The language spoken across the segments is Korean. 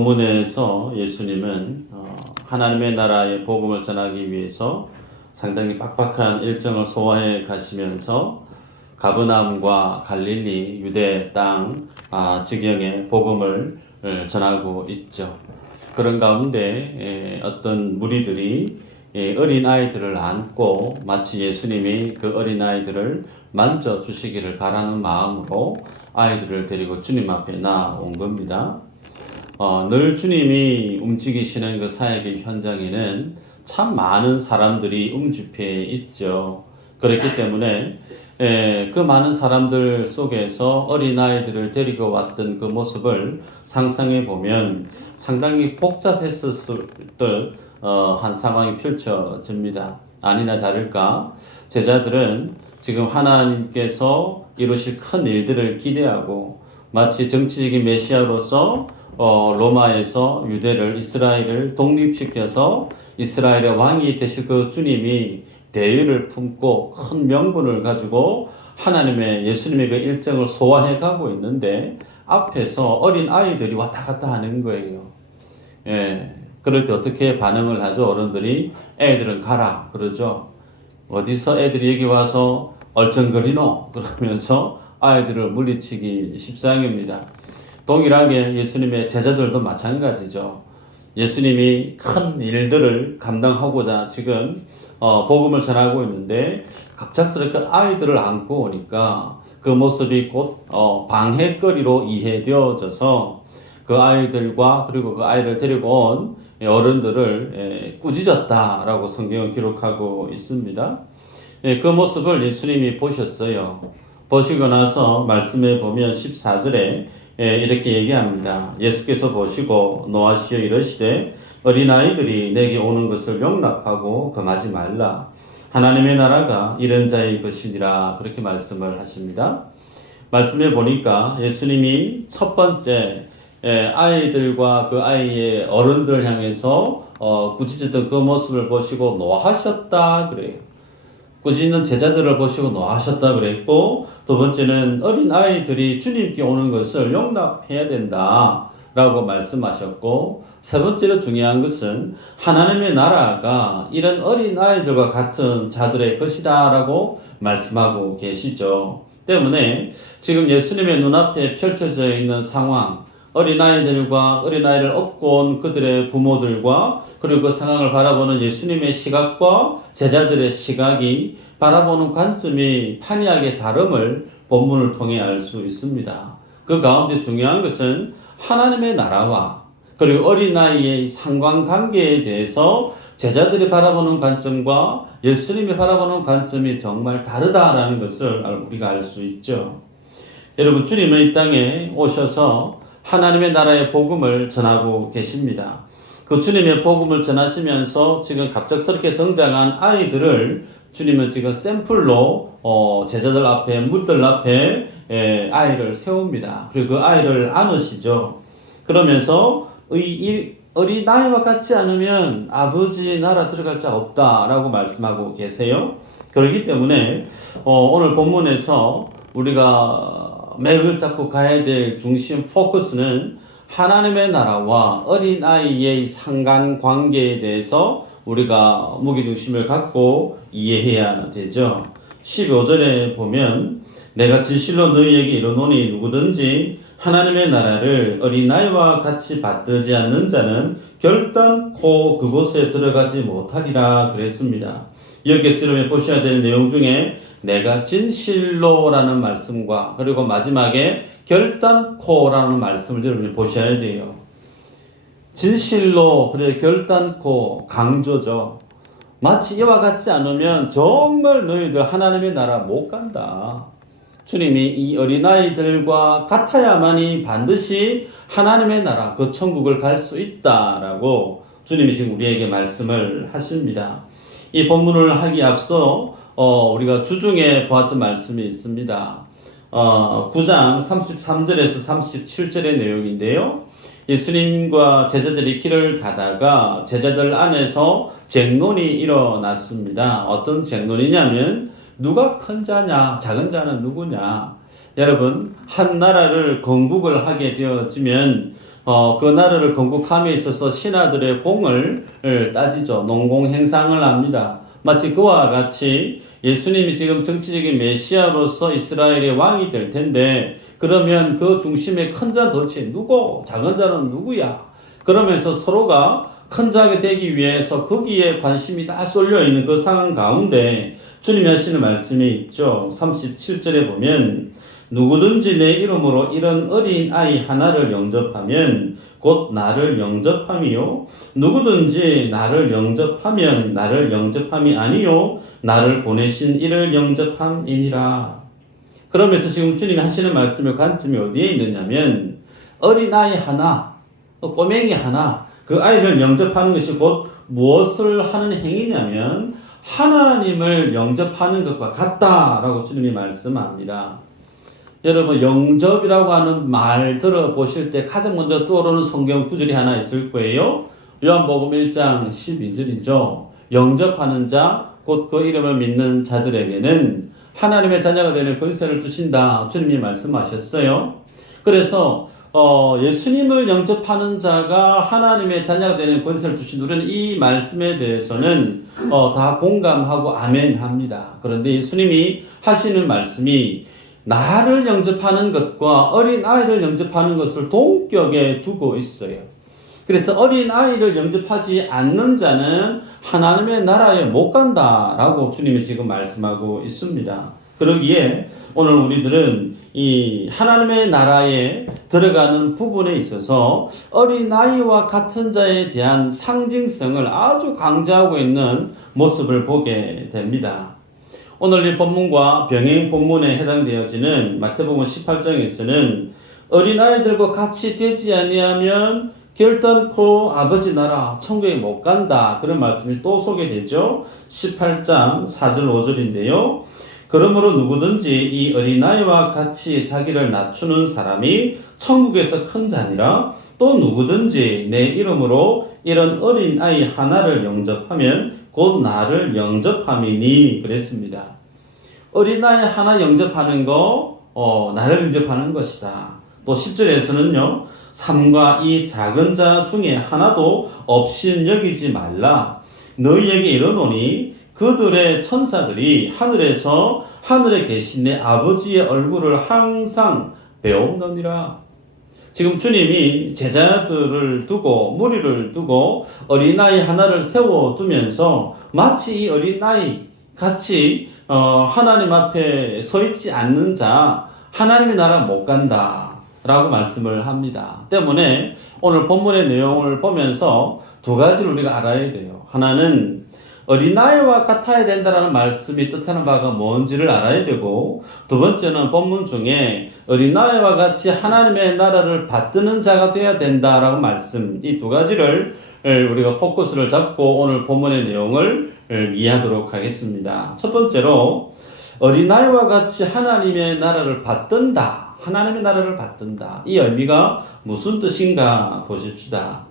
본문에서 예수님은 하나님의 나라의 복음을 전하기 위해서 상당히 빡빡한 일정을 소화해 가시면서 가버나움과 갈릴리 유대 땅 지경에 복음을 전하고 있죠. 그런 가운데 어떤 무리들이 어린 아이들을 안고 마치 예수님이 그 어린 아이들을 만져 주시기를 바라는 마음으로 아이들을 데리고 주님 앞에 나온 겁니다. 늘 주님이 움직이시는 그 사역의 현장에는 참 많은 사람들이 응집해 있죠. 그렇기 때문에 그 많은 사람들 속에서 어린아이들을 데리고 왔던 그 모습을 상상해 보면 상당히 복잡했을 듯 한 상황이 펼쳐집니다. 아니나 다를까 제자들은 지금 하나님께서 이루실 큰 일들을 기대하고 마치 정치적인 메시아로서 로마에서 유대를 이스라엘을 독립시켜서 이스라엘의 왕이 되실 그 주님이 대의를 품고 큰 명분을 가지고 하나님의 예수님의 그 일정을 소화해 가고 있는데 앞에서 어린 아이들이 왔다 갔다 하는 거예요. 그럴 때 어떻게 반응을 하죠? 어른들이 애들은 가라 그러죠. 어디서 애들이 여기 와서 얼쩡거리노 그러면서 아이들을 물리치기 십상입니다. 동일하게 예수님의 제자들도 마찬가지죠. 예수님이 큰 일들을 감당하고자 지금 복음을 전하고 있는데 갑작스럽게 아이들을 안고 오니까 그 모습이 곧 방해거리로 이해되어져서 그 아이들과 그리고 그 아이를 데리고 온 어른들을 꾸짖었다라고 성경은 기록하고 있습니다. 그 모습을 예수님이 보셨어요. 보시고 나서 말씀해 보면 14절에 이렇게 얘기합니다. 예수께서 보시고 노하시어 이르시되 어린아이들이 내게 오는 것을 용납하고 금하지 말라. 하나님의 나라가 이런 자의 것이니라. 그렇게 말씀을 하십니다. 말씀해 보니까 예수님이 첫 번째 아이들과 그 아이의 어른들을 향해서 꾸짖었던 그 모습을 보시고 노하셨다 그래요. 꾸짖는 제자들을 보시고 노하셨다 그랬고, 두 번째는 어린 아이들이 주님께 오는 것을 용납해야 된다 라고 말씀하셨고, 세 번째로 중요한 것은 하나님의 나라가 이런 어린 아이들과 같은 자들의 것이다 라고 말씀하고 계시죠. 때문에 지금 예수님의 눈앞에 펼쳐져 있는 상황, 어린아이들과 어린아이를 업고 온 그들의 부모들과 그리고 그 상황을 바라보는 예수님의 시각과 제자들의 시각이 바라보는 관점이 판이하게 다름을 본문을 통해 알 수 있습니다. 그 가운데 중요한 것은 하나님의 나라와 그리고 어린아이의 상관관계에 대해서 제자들이 바라보는 관점과 예수님이 바라보는 관점이 정말 다르다라는 것을 우리가 알 수 있죠. 여러분, 주님은 이 땅에 오셔서 하나님의 나라의 복음을 전하고 계십니다. 그 주님의 복음을 전하시면서 지금 갑작스럽게 등장한 아이들을 주님은 지금 샘플로 제자들 앞에, 무리들 앞에 아이를 세웁니다. 그리고 그 아이를 안으시죠. 그러면서 어린아이와 같지 않으면 아버지 나라 들어갈 자 없다라고 말씀하고 계세요. 그렇기 때문에 오늘 본문에서 우리가 맥을 잡고 가야 될 중심 포커스는 하나님의 나라와 어린아이의 상관관계에 대해서 우리가 무게중심을 갖고 이해해야 되죠. 15절에 보면 내가 진실로 너희에게 이르노니 누구든지 하나님의 나라를 어린아이와 같이 받들지 않는 자는 결단코 그곳에 들어가지 못하리라 그랬습니다. 여기서 여러분이 보셔야 될 내용 중에 내가 진실로라는 말씀과 그리고 마지막에 결단코라는 말씀을 여러분이 보셔야 돼요. 진실로, 그래 결단코, 강조죠. 마치 이와 같지 않으면 정말 너희들 하나님의 나라 못 간다. 주님이 이 어린아이들과 같아야만이 반드시 하나님의 나라, 그 천국을 갈 수 있다라고 주님이 지금 우리에게 말씀을 하십니다. 이 본문을 하기 앞서 우리가 주중에 보았던 말씀이 있습니다. 9장 33절에서 37절의 내용인데요. 예수님과 제자들이 길을 가다가 제자들 안에서 쟁론이 일어났습니다. 어떤 쟁론이냐면 누가 큰 자냐, 작은 자는 누구냐. 여러분, 한 나라를 건국을 하게 되어지면 그 나라를 건국함에 있어서 신하들의 공을 따지죠. 농공행상을 합니다. 마치 그와 같이 예수님이 지금 정치적인 메시아로서 이스라엘의 왕이 될 텐데, 그러면 그 중심에 큰 자 도대체 누구? 작은 자는 누구야? 그러면서 서로가 큰 자가 되기 위해서 거기에 관심이 다 쏠려 있는 그 상황 가운데 주님이 하시는 말씀이 있죠. 37절에 보면 누구든지 내 이름으로 이런 어린 아이 하나를 영접하면 곧 나를 영접함이요. 누구든지 나를 영접하면 나를 영접함이 아니요. 나를 보내신 이를 영접함이니라. 그러면서 지금 주님이 하시는 말씀의 관점이 어디에 있느냐면 어린아이 하나, 꼬맹이 하나, 그 아이를 영접하는 것이 곧 무엇을 하는 행위냐면 하나님을 영접하는 것과 같다라고 주님이 말씀합니다. 여러분, 영접이라고 하는 말 들어보실 때 가장 먼저 떠오르는 성경 구절이 하나 있을 거예요. 요한복음 1장 12절이죠. 영접하는 자, 곧 그 이름을 믿는 자들에게는 하나님의 자녀가 되는 권세를 주신다. 주님이 말씀하셨어요. 그래서 예수님을 영접하는 자가 하나님의 자녀가 되는 권세를 주신, 우리는 이 말씀에 대해서는 다 공감하고 아멘합니다. 그런데 예수님이 하시는 말씀이 나를 영접하는 것과 어린아이를 영접하는 것을 동격에 두고 있어요. 그래서 어린아이를 영접하지 않는 자는 하나님의 나라에 못 간다라고 주님이 지금 말씀하고 있습니다. 그러기에 오늘 우리들은 이 하나님의 나라에 들어가는 부분에 있어서 어린아이와 같은 자에 대한 상징성을 아주 강조하고 있는 모습을 보게 됩니다. 오늘 이 본문과 병행 본문에 해당되어지는 마태복음 18장에서는 어린아이들과 같이 되지 아니하면 결단코 아버지 나라 천국에 못 간다, 그런 말씀이 또 소개되죠. 18장 4절 5절인데요. 그러므로 누구든지 이 어린아이와 같이 자기를 낮추는 사람이 천국에서 큰 자니라. 또 누구든지 내 이름으로 이런 어린아이 하나를 영접하면 곧 나를 영접함이니 그랬습니다. 어린아이 하나 영접하는 거 나를 영접하는 것이다. 또 10절에서는요. 삼가 이 작은 자 중에 하나도 없인 여기지 말라. 너희에게 이르노니 그들의 천사들이 하늘에서 하늘에 계신 내 아버지의 얼굴을 항상 배우느니라. 지금 주님이 제자들을 두고 무리를 두고 어린아이 하나를 세워두면서 마치 이 어린아이 같이 하나님 앞에 서 있지 않는 자 하나님의 나라 못 간다 라고 말씀을 합니다. 때문에 오늘 본문의 내용을 보면서 두 가지를 우리가 알아야 돼요. 하나는 어린아이와 같아야 된다는 말씀이 뜻하는 바가 뭔지를 알아야 되고, 두 번째는 본문 중에 어린아이와 같이 하나님의 나라를 받드는 자가 되어야 된다라고 말씀, 이 두 가지를 우리가 포커스를 잡고 오늘 본문의 내용을 이해하도록 하겠습니다. 첫 번째로 어린아이와 같이 하나님의 나라를 받든다, 하나님의 나라를 받든다, 이 의미가 무슨 뜻인가 보십시다.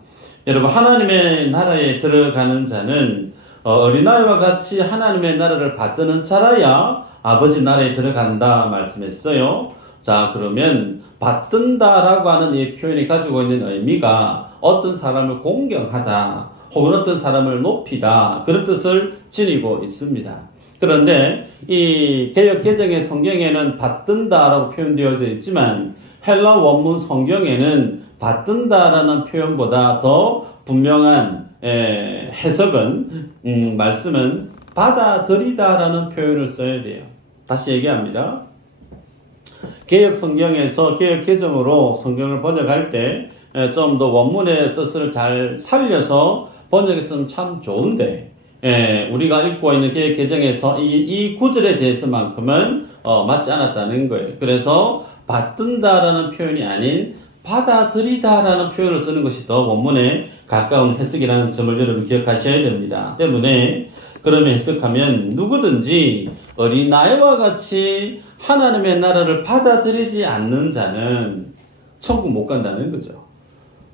여러분, 하나님의 나라에 들어가는 자는 어린아이와 같이 하나님의 나라를 받드는 자라야 아버지 나라에 들어간다 말씀했어요. 자, 그러면 받든다라고 하는 이 표현이 가지고 있는 의미가 어떤 사람을 공경하다 혹은 어떤 사람을 높이다, 그런 뜻을 지니고 있습니다. 그런데 이 개역 개정의 성경에는 받든다라고 표현되어져 있지만 헬라 원문 성경에는 받든다라는 표현보다 더 분명한 해석은 말씀은 받아들이다라는 표현을 써야 돼요. 다시 얘기합니다. 개역 성경에서 개역 개정으로 성경을 번역할 때 좀 더 원문의 뜻을 잘 살려서 번역했으면 참 좋은데, 우리가 읽고 있는 개역 개정에서 이 구절에 대해서만큼은 맞지 않았다는 거예요. 그래서 받든다라는 표현이 아닌 받아들이다라는 표현을 쓰는 것이 더 원문에 가까운 해석이라는 점을 여러분 기억하셔야 됩니다. 때문에 그러면 해석하면 누구든지 어린아이와 같이 하나님의 나라를 받아들이지 않는 자는 천국 못 간다는 거죠.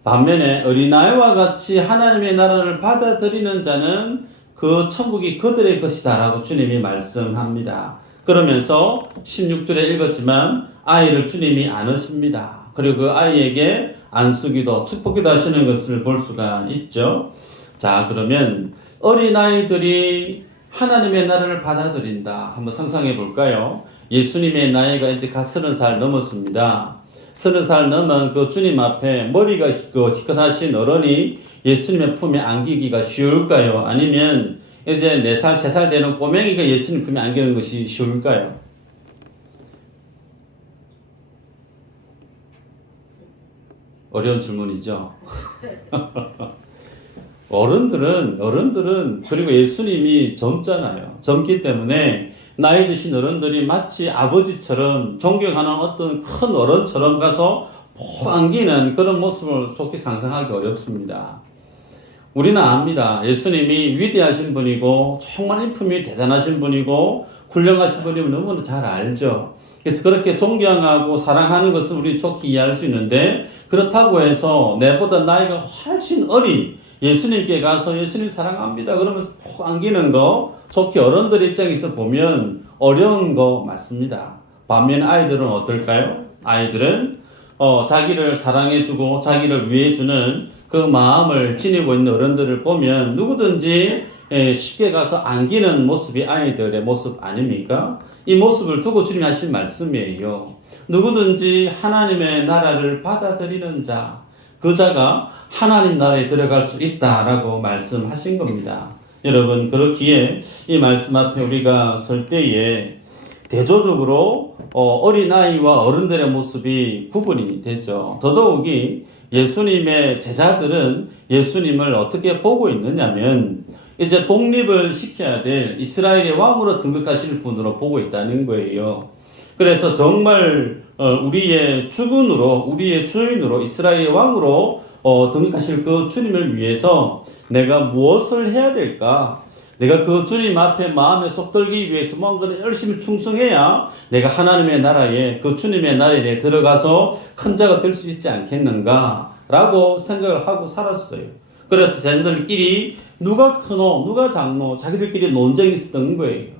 반면에 어린아이와 같이 하나님의 나라를 받아들이는 자는 그 천국이 그들의 것이다 라고 주님이 말씀합니다. 그러면서 16절에 읽었지만 아이를 주님이 안으십니다. 그리고 그 아이에게 안수기도, 축복기도 하시는 것을 볼 수가 있죠. 자, 그러면 어린아이들이 하나님의 나라를 받아들인다. 한번 상상해 볼까요? 예수님의 나이가 이제 갓 30살 넘었습니다. 30살 넘은 그 주님 앞에 머리가 희끗하신 어른이 예수님의 품에 안기기가 쉬울까요? 아니면 이제 4살, 3살 되는 꼬맹이가 예수님 품에 안기는 것이 쉬울까요? 어려운 질문이죠. 어른들은 그리고 예수님이 젊잖아요. 젊기 때문에 나이 드신 어른들이 마치 아버지처럼 존경하는 어떤 큰 어른처럼 가서 푹 안기는 그런 모습을 좋게 상상하기 어렵습니다. 우리는 압니다. 예수님이 위대하신 분이고 정말 인품이 대단하신 분이고 훌륭하신 분이면 너무나 잘 알죠. 그래서 그렇게 존경하고 사랑하는 것을 우리 좋게 이해할 수 있는데, 그렇다고 해서 내보다 나이가 훨씬 어린 예수님께 가서 예수님 사랑합니다 그러면서 푹 안기는 거 좋게 어른들 입장에서 보면 어려운 거 맞습니다. 반면 아이들은 어떨까요? 아이들은 자기를 사랑해주고 자기를 위해주는 그 마음을 지니고 있는 어른들을 보면 누구든지 쉽게 가서 안기는 모습이 아이들의 모습 아닙니까? 이 모습을 두고 주님이 하신 말씀이에요. 누구든지 하나님의 나라를 받아들이는 자, 그 자가 하나님 나라에 들어갈 수 있다라고 말씀하신 겁니다. 여러분, 그렇기에 이 말씀 앞에 우리가 설 때에 대조적으로 어린아이와 어른들의 모습이 구분이 되죠. 더더욱이 예수님의 제자들은 예수님을 어떻게 보고 있느냐면 이제 독립을 시켜야 될 이스라엘의 왕으로 등극하실 분으로 보고 있다는 거예요. 그래서 정말 우리의 주군으로, 우리의 주인으로, 이스라엘의 왕으로 등극하실 그 주님을 위해서 내가 무엇을 해야 될까? 내가 그 주님 앞에 마음에 쏙 들기 위해서 뭔가를 열심히 충성해야 내가 하나님의 나라에, 그 주님의 나라에 들어가서 큰 자가 될 수 있지 않겠는가? 라고 생각을 하고 살았어요. 그래서 자기들끼리 누가 크노, 누가 작노, 자기들끼리 논쟁이 있었던 거예요.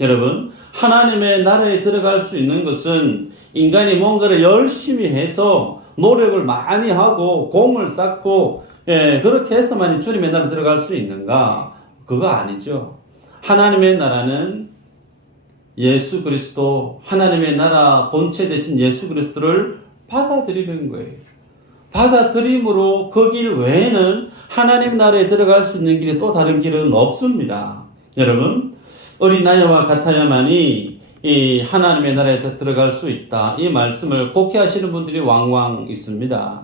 여러분, 하나님의 나라에 들어갈 수 있는 것은 인간이 뭔가를 열심히 해서 노력을 많이 하고 공을 쌓고 그렇게 해서만 주님의 나라에 들어갈 수 있는가? 그거 아니죠. 하나님의 나라는 예수 그리스도, 하나님의 나라 본체 되신 예수 그리스도를 받아들이는 거예요. 받아들임으로 그 길 외에는 하나님 나라에 들어갈 수 있는 길이 또 다른 길은 없습니다. 여러분, 어린아이와 같아야만이 이 하나님의 나라에 들어갈 수 있다. 이 말씀을 곡해하시는 분들이 왕왕 있습니다.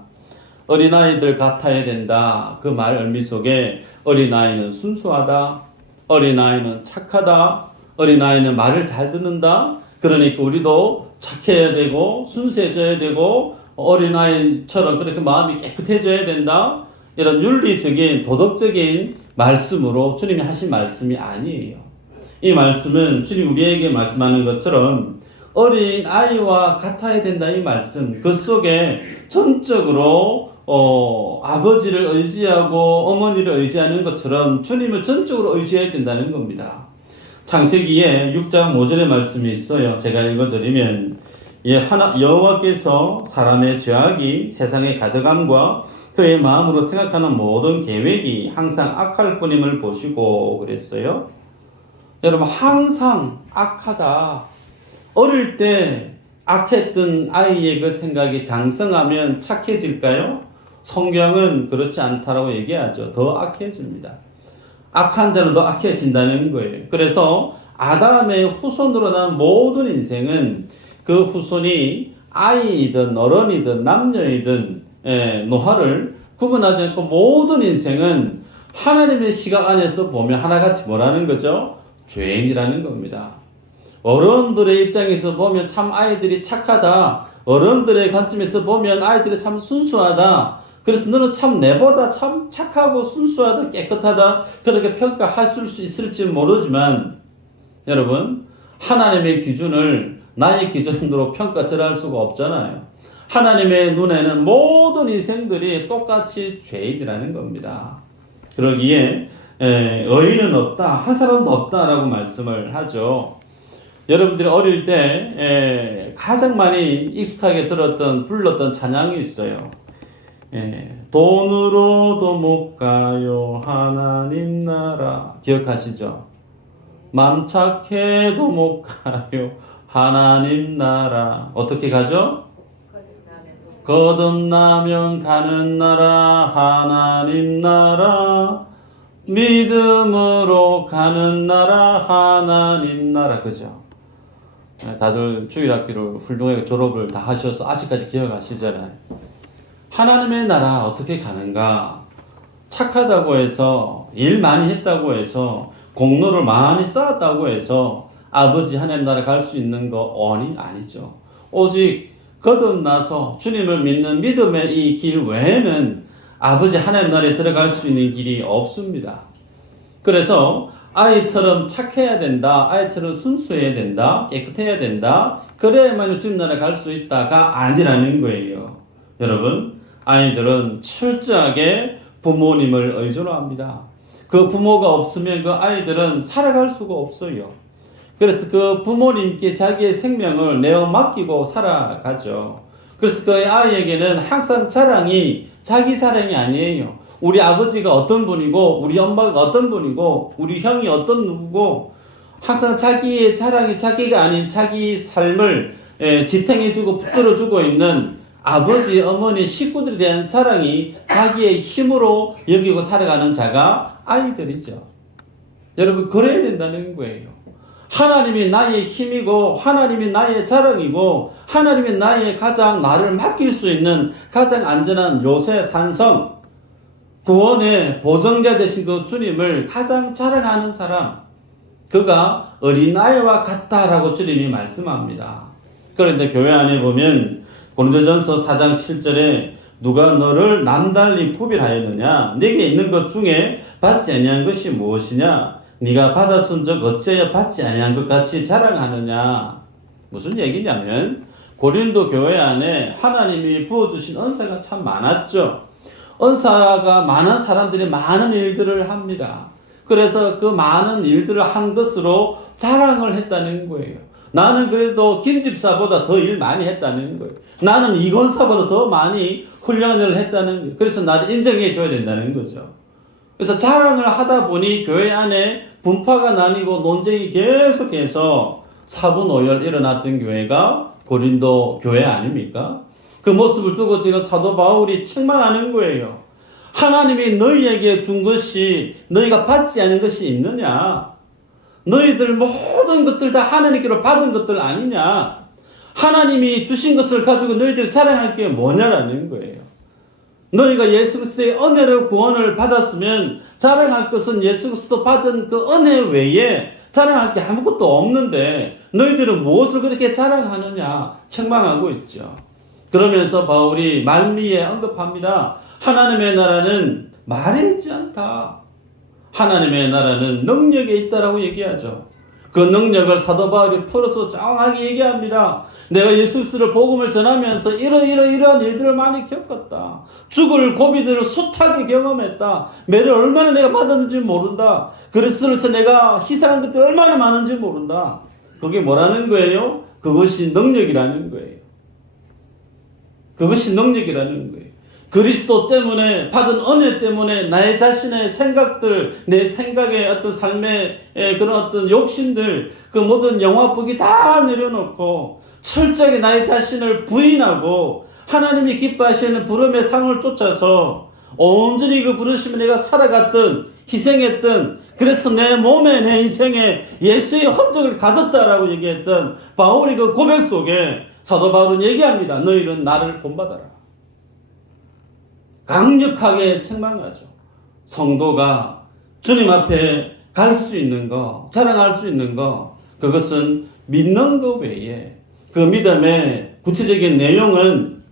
어린아이들 같아야 된다. 그 말 의미 속에 어린아이는 순수하다. 어린아이는 착하다. 어린아이는 말을 잘 듣는다. 그러니까 우리도 착해야 되고 순수해져야 되고 어린아이처럼 그렇게 마음이 깨끗해져야 된다. 이런 윤리적인 도덕적인 말씀으로 주님이 하신 말씀이 아니에요. 이 말씀은 주님 우리에게 말씀하는 것처럼 어린아이와 같아야 된다. 이 말씀 그 속에 전적으로 아버지를 의지하고 어머니를 의지하는 것처럼 주님을 전적으로 의지해야 된다는 겁니다. 창세기에 6장 5절의 말씀이 있어요. 제가 읽어드리면 여호와께서 사람의 죄악이 세상에 가득함과 그의 마음으로 생각하는 모든 계획이 항상 악할 뿐임을 보시고 그랬어요. 여러분, 항상 악하다. 어릴 때 악했던 아이의 그 생각이 장성하면 착해질까요? 성경은 그렇지 않다라고 얘기하죠. 더 악해집니다. 악한 자는 더 악해진다는 거예요. 그래서 아담의 후손으로 난 모든 인생은 그 후손이 아이이든 어른이든 남녀이든 노화를 구분하지 않고 모든 인생은 하나님의 시각 안에서 보면 하나같이 뭐라는 거죠? 죄인이라는 겁니다. 어른들의 입장에서 보면 참 아이들이 착하다. 어른들의 관점에서 보면 아이들이 참 순수하다. 그래서 너는 참 내보다 참 착하고 순수하다, 깨끗하다. 그렇게 평가하실 수 있을지 모르지만 여러분, 하나님의 기준을 나의 기준으로 평가절하할 수가 없잖아요. 하나님의 눈에는 모든 인생들이 똑같이 죄인이라는 겁니다. 그러기에 의인은 없다, 한 사람도 없다라고 말씀을 하죠. 여러분들이 어릴 때 가장 많이 익숙하게 불렀던 찬양이 있어요. 돈으로도 못 가요 하나님 나라. 기억하시죠? 맘 착해도 못 가요 하나님 나라. 어떻게 가죠? 거듭나면 가는 나라 하나님 나라. 믿음으로 가는 나라 하나님 나라. 그죠? 다들 주일학교를 훌륭하게 졸업을 다 하셔서 아직까지 기억하시잖아요. 하나님의 나라 어떻게 가는가? 착하다고 해서, 일 많이 했다고 해서, 공로를 많이 쌓았다고 해서 아버지 하나님 나라 갈 수 있는 거 아니죠. 오직 거듭나서 주님을 믿는 믿음의 이 길 외에는 아버지 하나님 나라에 들어갈 수 있는 길이 없습니다. 그래서 아이처럼 착해야 된다, 아이처럼 순수해야 된다, 깨끗해야 된다, 그래야만 주님 나라에 갈 수 있다가 아니라는 거예요. 여러분, 아이들은 철저하게 부모님을 의존합니다. 그 부모가 없으면 그 아이들은 살아갈 수가 없어요. 그래서 그 부모님께 자기의 생명을 내어 맡기고 살아가죠. 그래서 그 아이에게는 항상 자랑이 자기 자랑이 아니에요. 우리 아버지가 어떤 분이고, 우리 엄마가 어떤 분이고, 우리 형이 어떤 누구고, 항상 자기의 자랑이 자기가 아닌 자기 삶을 지탱해주고 붙들어주고 있는 아버지, 어머니, 식구들에 대한 자랑이 자기의 힘으로 여기고 살아가는 자가 아이들이죠. 여러분, 그래야 된다는 거예요. 하나님이 나의 힘이고, 하나님이 나의 자랑이고, 하나님이 나의 가장 나를 맡길 수 있는 가장 안전한 요새 산성, 구원의 보정자 되신 그 주님을 가장 자랑하는 사람, 그가 어린아이와 같다라고 주님이 말씀합니다. 그런데 교회 안에 보면 고린도전서 4장 7절에 누가 너를 남달리 구별하였느냐? 네게 있는 것 중에 받지 아니한 것이 무엇이냐? 네가 받았은즉 어찌하여 받지 아니한 것 같이 자랑하느냐? 무슨 얘기냐면 고린도 교회 안에 하나님이 부어주신 은사가 참 많았죠. 은사가 많은 사람들이 많은 일들을 합니다. 그래서 그 많은 일들을 한 것으로 자랑을 했다는 거예요. 나는 그래도 김집사보다 더 일 많이 했다는 거예요. 나는 이건사보다 더 많이 훌륭한 일을 했다는 거예요. 그래서 나를 인정해 줘야 된다는 거죠. 그래서 자랑을 하다 보니 교회 안에 분파가 나뉘고 논쟁이 계속해서 사분오열 일어났던 교회가 고린도 교회 아닙니까? 그 모습을 두고 지금 사도 바울이 책망하는 거예요. 하나님이 너희에게 준 것이 너희가 받지 않은 것이 있느냐? 너희들 모든 것들 다 하나님께로 받은 것들 아니냐? 하나님이 주신 것을 가지고 너희들 자랑할 게 뭐냐라는 거예요. 너희가 예수 그리스도의 은혜로 구원을 받았으면 자랑할 것은 예수 그리스도 받은 그 은혜 외에 자랑할 게 아무것도 없는데 너희들은 무엇을 그렇게 자랑하느냐 책망하고 있죠. 그러면서 바울이 말미에 언급합니다. 하나님의 나라는 말에 있지 않다. 하나님의 나라는 능력에 있다라고 얘기하죠. 그 능력을 사도 바울이 풀어서 정확하게 얘기합니다. 내가 예수 그리스도를 복음을 전하면서 이러한 일들을 많이 겪었다. 죽을 고비들을 숱하게 경험했다. 매를 얼마나 내가 받았는지 모른다. 그리스도로서 내가 희생한 것들이 얼마나 많은지 모른다. 그게 뭐라는 거예요? 그것이 능력이라는 거예요. 그것이 능력이라는 거예요. 그리스도 때문에 받은 은혜 때문에 나의 자신의 생각들, 내 생각의 어떤 삶의 그런 어떤 욕심들, 그 모든 영화폭이 다 내려놓고 철저하게 나의 자신을 부인하고 하나님이 기뻐하시는 부름의 상을 쫓아서 온전히 그 부르심에 내가 살아갔던, 희생했던, 그래서 내 몸에 내 인생에 예수의 흔적을 가졌다라고 얘기했던 바울의 그 고백 속에 사도 바울은 얘기합니다. 너희는 나를 본받아라. 강력하게 책망하죠. 성도가 주님 앞에 갈 수 있는 거, 자랑할 수 있는 거, 그것은 믿는 것 외에 그 믿음의 구체적인 내용은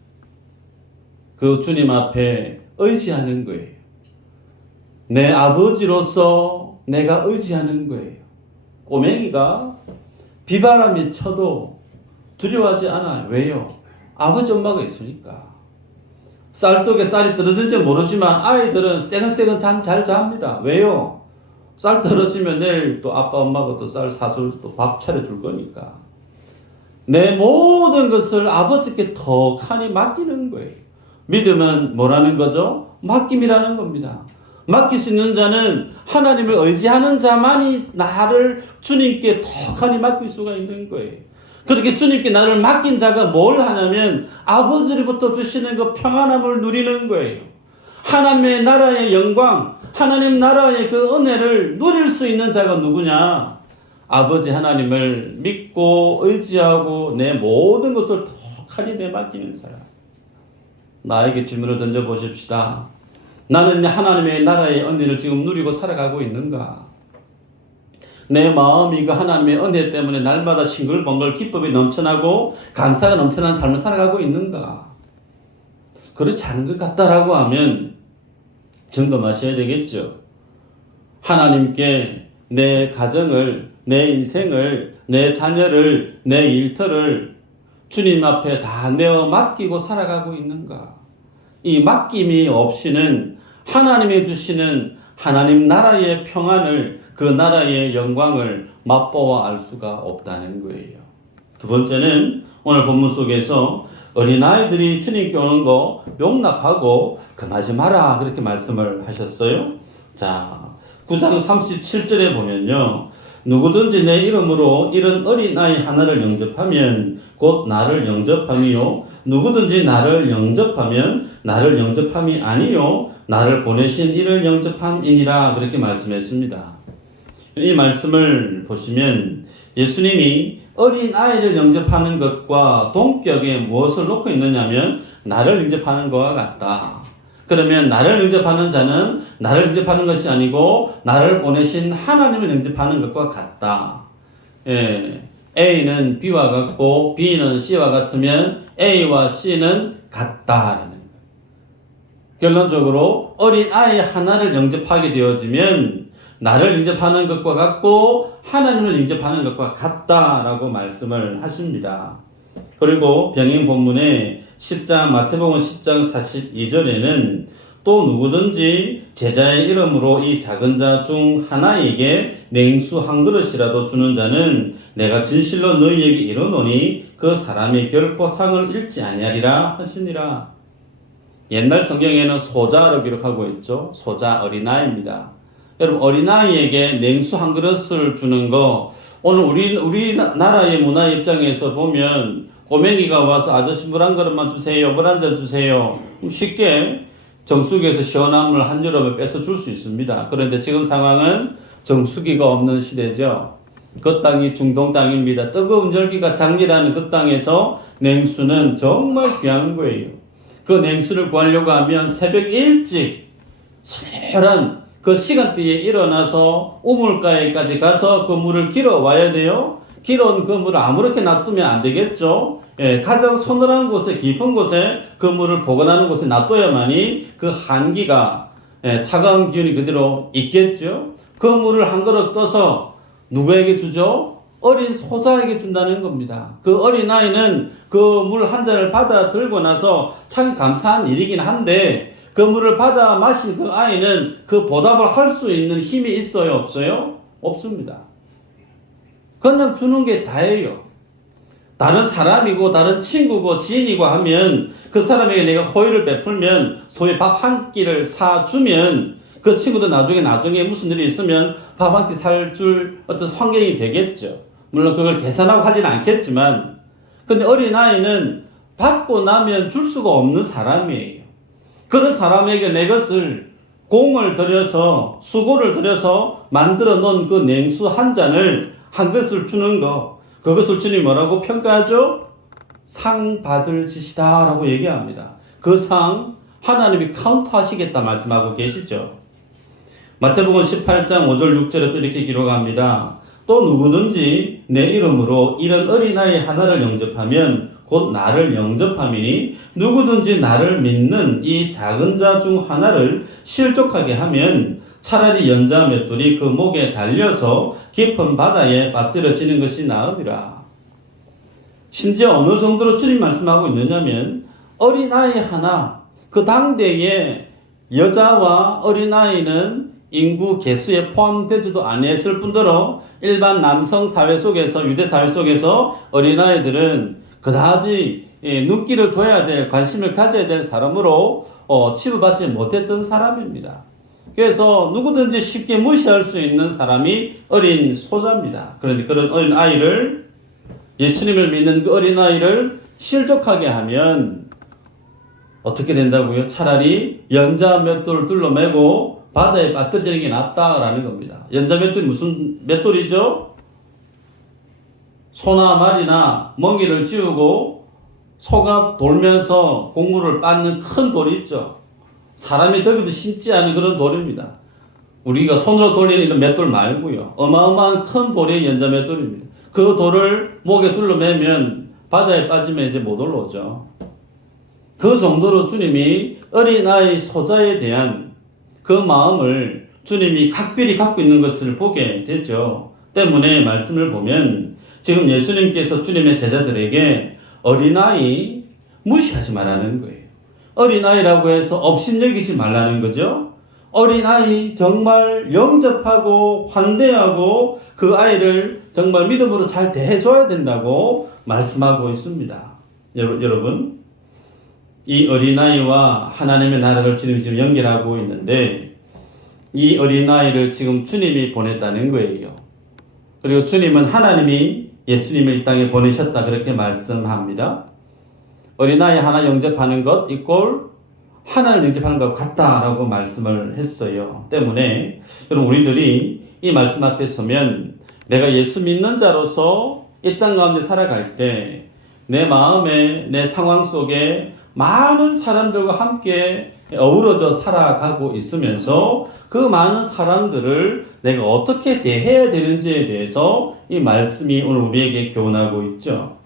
그 주님 앞에 의지하는 거예요. 내 아버지로서 내가 의지하는 거예요. 꼬맹이가 비바람이 쳐도 두려워하지 않아요. 왜요? 아버지 엄마가 있으니까. 쌀독에 쌀이 떨어질지 모르지만 아이들은 새근새근 잠 잘 잡니다. 왜요? 쌀 떨어지면 내일 또 아빠 엄마가 또 쌀 사서 또 밥 차려줄 거니까. 내 모든 것을 아버지께 덕하니 맡기는 거예요. 믿음은 뭐라는 거죠? 맡김이라는 겁니다. 맡길 수 있는 자는 하나님을 의지하는 자만이 나를 주님께 톡하니 맡길 수가 있는 거예요. 그렇게 주님께 나를 맡긴 자가 뭘 하냐면 아버지로부터 주시는 그 평안함을 누리는 거예요. 하나님의 나라의 영광, 하나님 나라의 그 은혜를 누릴 수 있는 자가 누구냐? 아버지 하나님을 믿고 의지하고 내 모든 것을 톡하니 내맡기는 사람. 나에게 질문을 던져보십시다. 나는 하나님의 나라의 은혜를 지금 누리고 살아가고 있는가? 내 마음이 그 하나님의 은혜 때문에 날마다 싱글벙글 기쁨이 넘쳐나고 감사가 넘쳐나는 삶을 살아가고 있는가? 그렇지 않은 것 같다라고 하면 점검하셔야 되겠죠. 하나님께 내 가정을, 내 인생을, 내 자녀를, 내 일터를 주님 앞에 다 내어 맡기고 살아가고 있는가? 이 맡김이 없이는 하나님이 주시는 하나님 나라의 평안을, 그 나라의 영광을 맛보아 알 수가 없다는 거예요. 두 번째는 오늘 본문 속에서 어린아이들이 주님께 오는 거 용납하고 금하지 마라 그렇게 말씀을 하셨어요. 자, 9장 37절에 보면요. 누구든지 내 이름으로 이런 어린아이 하나를 영접하면 곧 나를 영접함이요. 누구든지 나를 영접하면 나를 영접함이 아니요. 나를 보내신 이를 영접함이니라 그렇게 말씀했습니다. 이 말씀을 보시면 예수님이 어린아이를 영접하는 것과 동격에 무엇을 놓고 있느냐면 나를 영접하는 것과 같다. 그러면 나를 영접하는 자는 나를 영접하는 것이 아니고 나를 보내신 하나님을 영접하는 것과 같다. 예, A는 B와 같고 B는 C와 같으면 A와 C는 같다라는 거예요. 결론적으로 어린아이 하나를 영접하게 되어지면 나를 영접하는 것과 같고 하나님을 영접하는 것과 같다라고 말씀을 하십니다. 그리고 병행 본문의 10장 마태복음 10장 42절에는 또 누구든지 제자의 이름으로 이 작은 자 중 하나에게 냉수 한 그릇이라도 주는 자는 내가 진실로 너희에게 이르노니 그 사람이 결코 상을 잃지 아니하리라 하시니라. 옛날 성경에는 소자로 기록하고 있죠. 소자 어린아이입니다. 여러분 어린아이에게 냉수 한 그릇을 주는 거 오늘 우리나라의 문화 입장에서 보면 꼬맹이가 와서 아저씨 물 한 그릇만 주세요. 물 한 잔 주세요. 쉽게 정수기에서 시원한 물 한 여름에 뺏어 줄 수 있습니다. 그런데 지금 상황은 정수기가 없는 시대죠. 그 땅이 중동 땅입니다. 뜨거운 열기가 장렬하는 그 땅에서 냉수는 정말 귀한 거예요. 그 냉수를 구하려고 하면 새벽 일찍 서늘한 그 시간대에 일어나서 우물가에까지 가서 그 물을 길어 와야 돼요. 길어온 그 물을 아무렇게 놔두면 안 되겠죠. 예, 가장 서늘한 곳에 깊은 곳에 그 물을 보관하는 곳에 놔둬야만이 그 한기가 차가운 기운이 그대로 있겠죠. 그 물을 한 그릇 떠서 누구에게 주죠? 어린 소자에게 준다는 겁니다. 그 어린아이는 그 물 한 잔을 받아 들고 나서 참 감사한 일이긴 한데 그 물을 받아 마신 그 아이는 그 보답을 할 수 있는 힘이 있어요? 없어요? 없습니다. 그냥 주는 게 다예요. 다른 사람이고 다른 친구고 지인이고 하면 그 사람에게 내가 호의를 베풀면 소위 밥 한 끼를 사주면 그 친구도 나중에 무슨 일이 있으면 밥 한 끼 살 줄 어떤 환경이 되겠죠. 물론 그걸 계산하고 하지는 않겠지만 근데 어린아이는 받고 나면 줄 수가 없는 사람이에요. 그런 사람에게 내 것을 공을 들여서 수고를 들여서 만들어 놓은 그 냉수 한 잔을 한 것을 주는 거 그것을 주님이 뭐라고 평가하죠? 상 받을 짓이다 라고 얘기합니다. 그 상 하나님이 카운트하시겠다 말씀하고 계시죠. 마태복음 18장 5절 6절에 또 이렇게 기록합니다. 또 누구든지 내 이름으로 이런 어린아이 하나를 영접하면 곧 나를 영접함이니 누구든지 나를 믿는 이 작은 자 중 하나를 실족하게 하면 차라리 연자 맷돌이 그 목에 달려서 깊은 바다에 빠뜨려지는 것이 나으리라. 심지어 어느 정도로 주님 말씀하고 있느냐면 어린아이 하나, 그 당대에 여자와 어린아이는 인구 개수에 포함되지도 아니했을 뿐더러 일반 남성 사회 속에서 유대 사회 속에서 어린아이들은 그다지 눈길을 줘야 될, 관심을 가져야 될 사람으로 취급받지 못했던 사람입니다. 그래서 누구든지 쉽게 무시할 수 있는 사람이 어린 소자입니다. 그런데 그런 어린 아이를, 예수님을 믿는 그 어린 아이를 실족하게 하면 어떻게 된다고요? 차라리 연자 맷돌을 둘러매고 바다에 빠뜨리는 게 낫다라는 겁니다. 연자 맷돌이 무슨 맷돌이죠? 소나 말이나 먹이를 지우고 소가 돌면서 곡물을 빻는 큰 돌이 있죠. 사람이 들기도 쉽지 않은 그런 돌입니다. 우리가 손으로 돌리는 이런 맷돌 말고요. 어마어마한 큰 돌이 연자 맷돌입니다. 그 돌을 목에 둘러매면 바다에 빠지면 이제 못 올라오죠. 그 정도로 주님이 어린아이 소자에 대한 그 마음을 주님이 각별히 갖고 있는 것을 보게 되죠. 때문에 말씀을 보면 지금 예수님께서 주님의 제자들에게 어린아이 무시하지 말라는 거예요. 어린아이라고 해서 업신여기지 말라는 거죠. 어린아이 정말 영접하고 환대하고 그 아이를 정말 믿음으로 잘 대해줘야 된다고 말씀하고 있습니다. 여러분, 이 어린아이와 하나님의 나라를 주님이 지금 연결하고 있는데 이 어린아이를 지금 주님이 보냈다는 거예요. 그리고 주님은 하나님이 예수님을 이 땅에 보내셨다 그렇게 말씀합니다. 어린아이 하나 영접하는 것 이꼴 하나를 영접하는 것 같다라고 말씀을 했어요. 때문에 여러분 우리들이 이 말씀 앞에 서면 내가 예수 믿는 자로서 이 땅 가운데 살아갈 때 내 마음에 내 상황 속에 많은 사람들과 함께 어우러져 살아가고 있으면서 그 많은 사람들을 내가 어떻게 대해야 되는지에 대해서 이 말씀이 오늘 우리에게 교훈하고 있죠.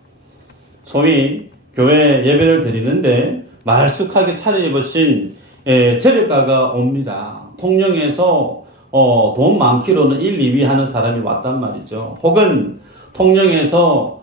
소위 교회 예배를 드리는데 말쑥하게 차려입으신 재력가가 옵니다. 통영에서 돈 많기로는 1, 2위 하는 사람이 왔단 말이죠. 혹은 통영에서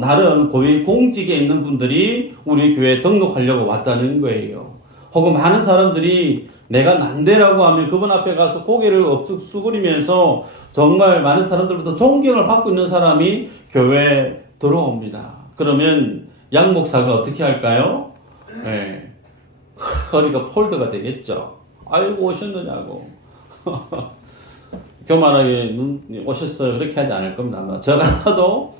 나름 고위 공직에 있는 분들이 우리 교회에 등록하려고 왔다는 거예요. 혹은 많은 사람들이 내가 난데라고 하면 그분 앞에 가서 고개를 억측 수그리면서 정말 많은 사람들부터 존경을 받고 있는 사람이 교회에 들어옵니다. 그러면 양 목사가 어떻게 할까요? 네. 허리가 폴더가 되겠죠. 아이고 오셨느냐고. 교만하게 오셨어요. 그렇게 하지 않을 겁니다. 아마 저 같아도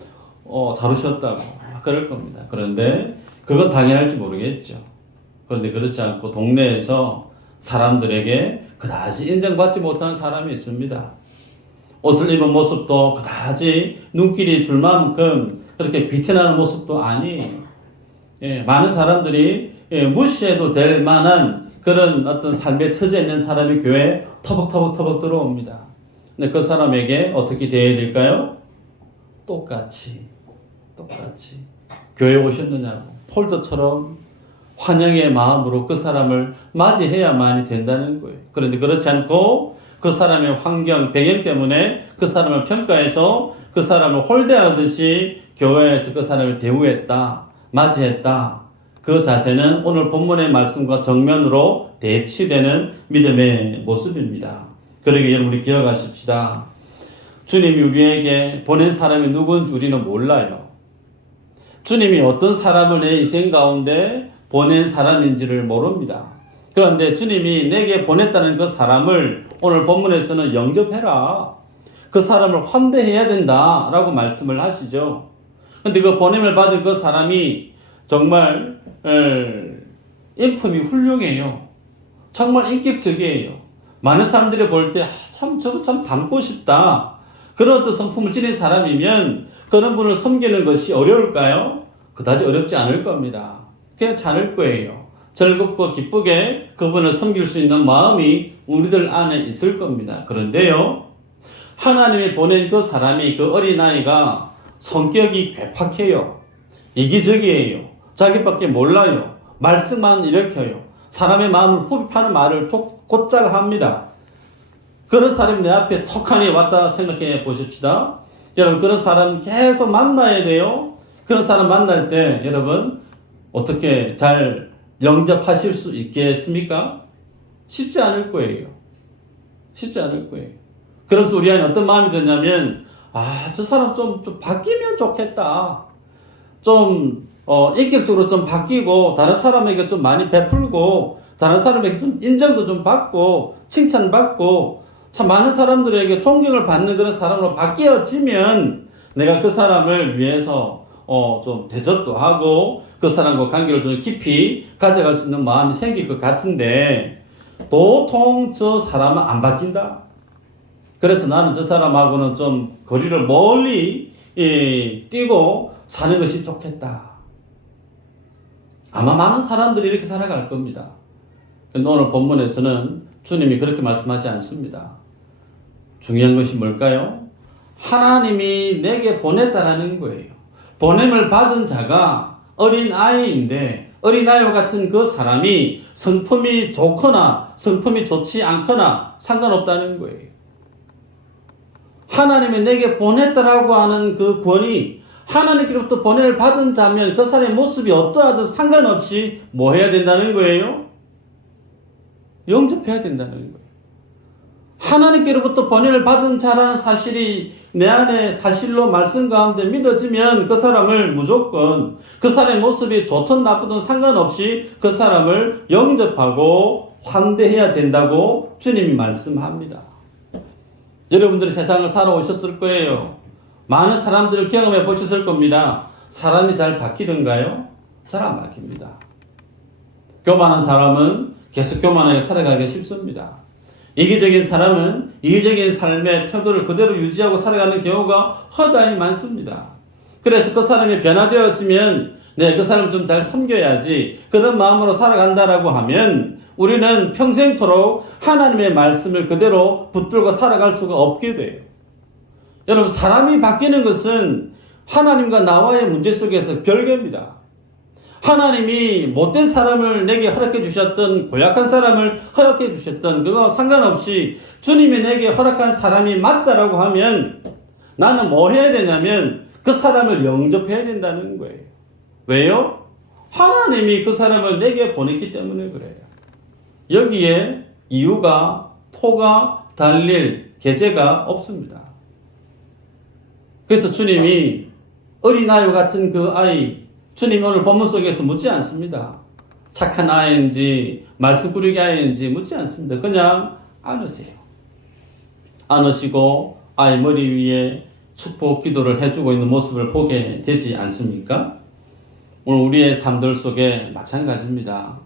잘 오셨다고 그럴 겁니다. 그런데 그건 당연할지 모르겠죠. 그런데 그렇지 않고 동네에서 사람들에게 그다지 인정받지 못하는 사람이 있습니다. 옷을 입은 모습도 그다지 눈길이 줄 만큼 그렇게 귀티나는 모습도 아니에요. 많은 사람들이 무시해도 될 만한 그런 어떤 삶의 처지에 있는 사람이 교회에 터벅터벅 들어옵니다. 근데 그 사람에게 어떻게 대해야 될까요? 똑같이 교회에 오셨느냐고 폴더처럼 환영의 마음으로 그 사람을 맞이해야만이 된다는 거예요. 그런데 그렇지 않고 그 사람의 환경, 배경 때문에 그 사람을 평가해서 그 사람을 홀대하듯이 교회에서 그 사람을 대우했다, 맞이했다. 그 자세는 오늘 본문의 말씀과 정면으로 대치되는 믿음의 모습입니다. 그러기에 여러분 우리 기억하십시다. 주님이 우리에게 보낸 사람이 누군지 우리는 몰라요. 주님이 어떤 사람을 내 인생 가운데 보낸 사람인지를 모릅니다. 그런데 주님이 내게 보냈다는 그 사람을 오늘 본문에서는 영접해라. 그 사람을 환대해야 된다라고 말씀을 하시죠. 그런데 그 보냄을 받은 그 사람이 정말 인품이 훌륭해요. 정말 인격적이에요. 많은 사람들이 볼 때 저거 참 닮고 싶다. 그런 어떤 성품을 지닌 사람이면 그런 분을 섬기는 것이 어려울까요? 그다지 어렵지 않을 겁니다. 괜찮을 거예요. 즐겁고 기쁘게 그분을 섬길 수 있는 마음이 우리들 안에 있을 겁니다. 그런데요, 하나님이 보낸 그 사람이, 그 어린아이가 성격이 괴팍해요. 이기적이에요. 자기밖에 몰라요. 말씀만 일으켜요. 사람의 마음을 후비파는 말을 곧잘 합니다. 그런 사람이 내 앞에 턱하니 왔다 생각해 보십시다. 여러분, 그런 사람 계속 만나야 돼요. 그런 사람 만날 때 여러분 어떻게 잘 영접하실 수 있겠습니까? 쉽지 않을 거예요. 쉽지 않을 거예요. 그래서 우리 안에 어떤 마음이 드냐면 저 사람 좀 바뀌면 좋겠다. 좀 인격적으로 좀 바뀌고 다른 사람에게 좀 많이 베풀고 다른 사람에게 좀 인정도 좀 받고 칭찬받고 참 많은 사람들에게 존경을 받는 그런 사람으로 바뀌어지면 내가 그 사람을 위해서 좀 대접도 하고 그 사람과 관계를 좀 깊이 가져갈 수 있는 마음이 생길 것 같은데 보통 저 사람은 안 바뀐다. 그래서 나는 저 사람하고는 좀 거리를 멀리 뛰고 사는 것이 좋겠다. 아마 많은 사람들이 이렇게 살아갈 겁니다. 근데 오늘 본문에서는 주님이 그렇게 말씀하지 않습니다. 중요한 것이 뭘까요? 하나님이 내게 보냈다라는 거예요. 보냄을 받은 자가 어린 아이인데 어린 아이와 같은 그 사람이 성품이 좋거나 성품이 좋지 않거나 상관없다는 거예요. 하나님이 내게 보냈다라고 하는 그 권위, 하나님께로부터 보냄을 받은 자면 그 사람의 모습이 어떠하든 상관없이 뭐 해야 된다는 거예요? 영접해야 된다는 거예요. 하나님께로부터 보냄을 받은 자라는 사실이 내 안에 사실로 말씀 가운데 믿어지면 그 사람을 무조건 그 사람의 모습이 좋든 나쁘든 상관없이 그 사람을 영접하고 환대해야 된다고 주님이 말씀합니다. 여러분들이 세상을 살아오셨을 거예요. 많은 사람들을 경험해 보셨을 겁니다. 사람이 잘 바뀌던가요? 잘 안 바뀝니다. 교만한 사람은 계속 교만하게 살아가기 쉽습니다. 이기적인 사람은 이기적인 삶의 태도를 그대로 유지하고 살아가는 경우가 허다히 많습니다. 그래서 그 사람이 변화되어지면 그 사람을 좀 잘 섬겨야지 그런 마음으로 살아간다라고 하면 우리는 평생토록 하나님의 말씀을 그대로 붙들고 살아갈 수가 없게 돼요. 여러분, 사람이 바뀌는 것은 하나님과 나와의 문제 속에서 별개입니다. 하나님이 못된 사람을 내게 허락해 주셨던 고약한 사람을 허락해 주셨던 그거 상관없이 주님이 내게 허락한 사람이 맞다라고 하면 나는 뭐 해야 되냐면 그 사람을 영접해야 된다는 거예요. 왜요? 하나님이 그 사람을 내게 보냈기 때문에 그래요. 여기에 이유가 토가 달릴 계제가 없습니다. 그래서 주님이 어린아이와 같은 그 아이, 주님이 오늘 본문 속에서 묻지 않습니다. 착한 아이인지 말씀꾸러기 아이인지 묻지 않습니다. 그냥 안으세요. 안으시고 아이 머리 위에 축복 기도를 해주고 있는 모습을 보게 되지 않습니까? 오늘 우리의 삶들 속에 마찬가지입니다.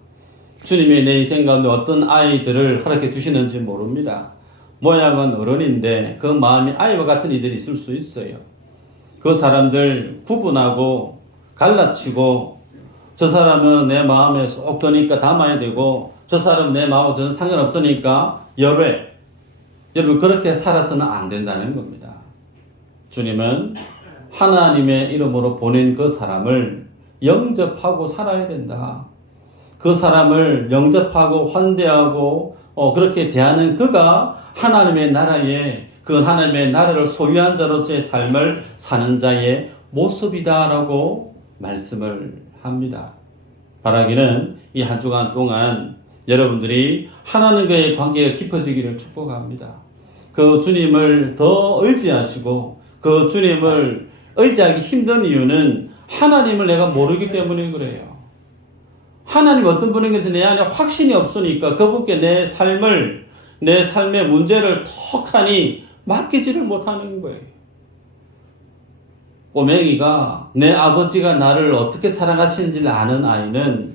주님이 내 인생 가운데 어떤 아이들을 허락해 주시는지 모릅니다. 모양은 어른인데 그 마음이 아이와 같은 이들이 있을 수 있어요. 그 사람들 구분하고 갈라치고 저 사람은 내 마음에 쏙 드니까 담아야 되고 저 사람은 내 마음하고 저는 상관없으니까 열외. 여러분, 그렇게 살아서는 안 된다는 겁니다. 주님은 하나님의 이름으로 보낸 그 사람을 영접하고 살아야 된다. 그 사람을 영접하고 환대하고 그렇게 대하는 그가 하나님의 나라에 그 하나님의 나라를 소유한 자로서의 삶을 사는 자의 모습이다라고 말씀을 합니다. 바라기는 이 한 주간 동안 여러분들이 하나님과의 관계가 깊어지기를 축복합니다. 그 주님을 더 의지하시고 그 주님을 의지하기 힘든 이유는 하나님을 내가 모르기 때문에 그래요. 하나님 어떤 분인지 내 안에 확신이 없으니까 그분께 내 삶의 문제를 톡하니 맡기지를 못하는 거예요. 꼬맹이가 내 아버지가 나를 어떻게 사랑하시는지를 아는 아이는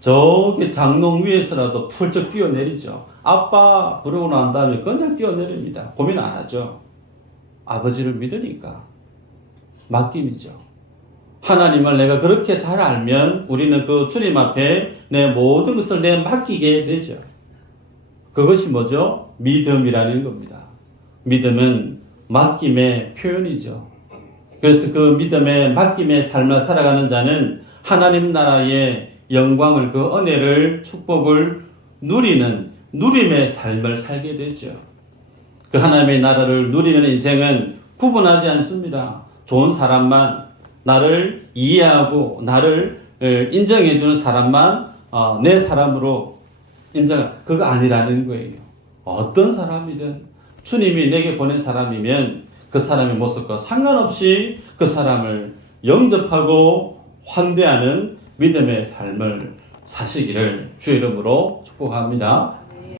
저기 장롱 위에서라도 훌쩍 뛰어내리죠. 아빠 부르고 난 다음에 그냥 뛰어내립니다. 고민 안 하죠. 아버지를 믿으니까 맡김이죠. 하나님을 내가 그렇게 잘 알면 우리는 그 주님 앞에 내 모든 것을 맡기게 되죠. 그것이 뭐죠? 믿음이라는 겁니다. 믿음은 맡김의 표현이죠. 그래서 그 믿음의 맡김의 삶을 살아가는 자는 하나님 나라의 영광을, 그 은혜를, 축복을 누리는 누림의 삶을 살게 되죠. 그 하나님의 나라를 누리는 인생은 구분하지 않습니다. 좋은 사람만, 나를 이해하고 나를 인정해주는 사람만 내 사람으로 그거 아니라는 거예요. 어떤 사람이든 주님이 내게 보낸 사람이면 그 사람의 모습과 상관없이 그 사람을 영접하고 환대하는 믿음의 삶을 사시기를 주의 이름으로 축복합니다.